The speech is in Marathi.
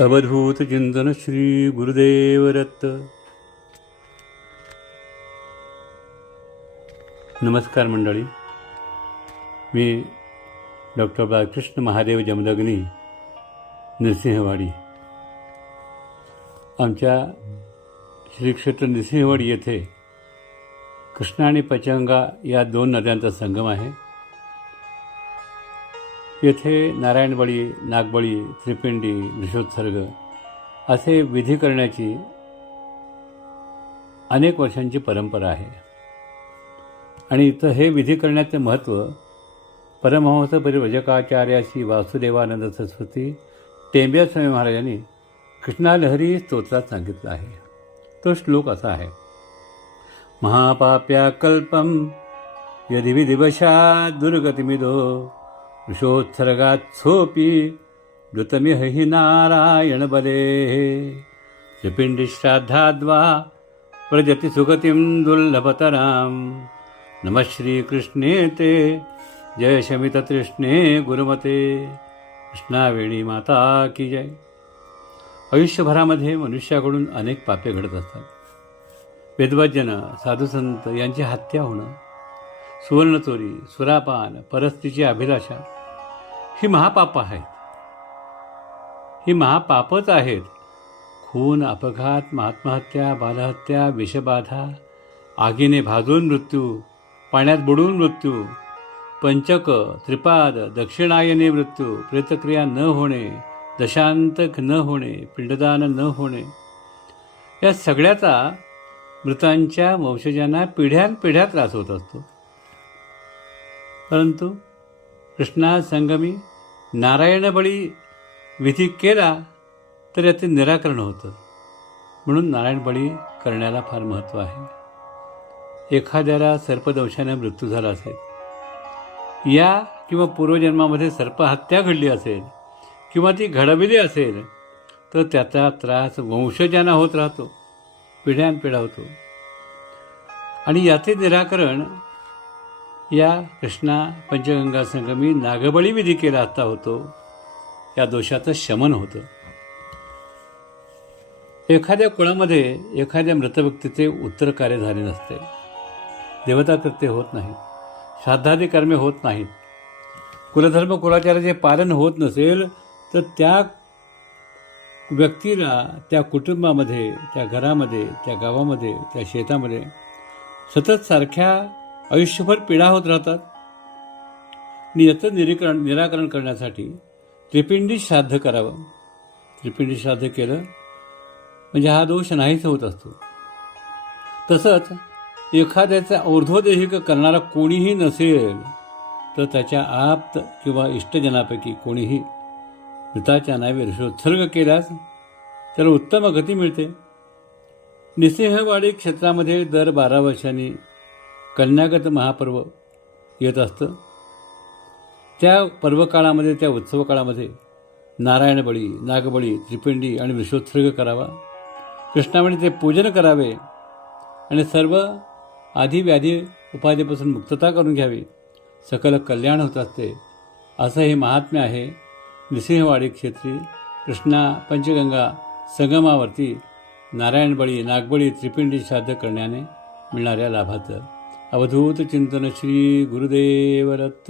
अवधूत चिंतन श्री गुरुदेव दत्त नमस्कार मंडळी. मी डॉक्टर बालकृष्ण महादेव जमदग्नी नृसिंहवाडी आमच्या श्री क्षेत्र नृसिंहवाडी येथे कृष्णा आणि पचंगा या दोन नद्यांचा संगम आहे. येथे नारायणबळी नागबळी त्रिपिंडी वृषोत्सर्ग असे विधी करण्याची अनेक वर्षांची परंपरा आहे. आणि इथं हे विधी करण्याचे महत्त्व परमहंस परिव्रजकाचार्याशी वासुदेवानंद सरस्वती टेंब्या स्वामी महाराजांनी कृष्णालहरी स्तोत्रात सांगितलं आहे. तो श्लोक असा आहे. महापाप्या कल्पम यदि विधिवशा दुर्गतिमिदो वृषोत्सर्गात सोपी द्रुतमिह हि नारायण बले। त्रिपिंडी श्राद्धाद्वा प्रजति सुगतिं दुर्लभतरां नमः श्रीकृष्णे ते। जय शमिततृष्णे गुरुमते। कृष्णावेणी माता की जय। आयुष्यभरामध्ये मनुष्याकडून अनेक पापे घडत असतात. वेदवाजन साधुसंत यांची हत्या होणं सुवर्णचोरी सुरापान परस्तीची अभिलाषा ही महापाप आहेत. ही महापापच आहेत. खून अपघात आत्महत्या बालहत्या विषबाधा आगीने भाजून मृत्यू पाण्यात बुडून मृत्यू पंचक त्रिपाद दक्षिणायने मृत्यू प्रेतक्रिया न होणे दशांतक न होणे पिंडदान न होणे. या सगळ्याचा मृतांच्या वंशजांना पिढ्यानपिढ्या त्रास होत असतो. परंतु कृष्णा संगमी नारायणबळी विधी केला तर याचे निराकरण होतं म्हणून नारायणबळी करण्याला फार महत्त्व आहे एखाद्याला सर्पदंशाने मृत्यू झाला असेल या किंवा पूर्वजन्मामध्ये सर्पहत्या घडली असेल किंवा ती घडविली असेल तर त्याचा त्रास वंशजांना होत राहतो पिढ्यानपिढा होतो आणि याचे निराकरण या कृष्णा पंचगंगा संगमी नागबळी विधी केला असता होतो. या दोषाचं शमन होतं. एखाद्या कुळामध्ये एखाद्या मृत व्यक्तीचे उत्तर कार्य झाले नसते. देवता कृत्य होत नाही श्राद्धादी कर्मे होत नाहीत. कुलधर्म कुलाचाराचे पालन होत नसेल तर त्या व्यक्तीला त्या कुटुंबामध्ये त्या घरामध्ये त्या गावामध्ये त्या शेतामध्ये सतत सारख्या आयुष्यभर पीडा होत राहतात. आणि याचं निरीकरण निराकरण करण्यासाठी त्रिपिंडी श्राद्ध करावं. त्रिपिंडी श्राद्ध केलं म्हणजे हा दोष नाहीच होत असतो. तसंच एखाद्याचा ऊर्ध्वदेहिक करणारा कोणीही नसेल तर त्याच्या आप्त किंवा इष्टजनापैकी कोणीही मृताच्या नावे ऋषोत्सर्ग केल्यास त्याला उत्तम गती मिळते. निसिंहवाडी क्षेत्रामध्ये दर बारा वर्षांनी कन्यागत महापर्व येत असतं. त्या पर्वकाळामध्ये त्या उत्सव काळामध्ये नारायणबळी नागबळी त्रिपिंडी आणि विश्वोत्सर्ग करावा. कृष्णावणी ते पूजन करावे आणि सर्व आधी व्याधी उपाधीपासून मुक्तता करून घ्यावी. सकल कल्याण होत असते. असं हे महात्म्य आहे. नृसिंहवाडी क्षेत्री कृष्णा पंचगंगा संगमावरती नारायणबळी नागबळी त्रिपिंडी श्राद्ध करण्याने मिळणाऱ्या लाभाचं अवधूत चिंतन श्री गुरुदेवदत्त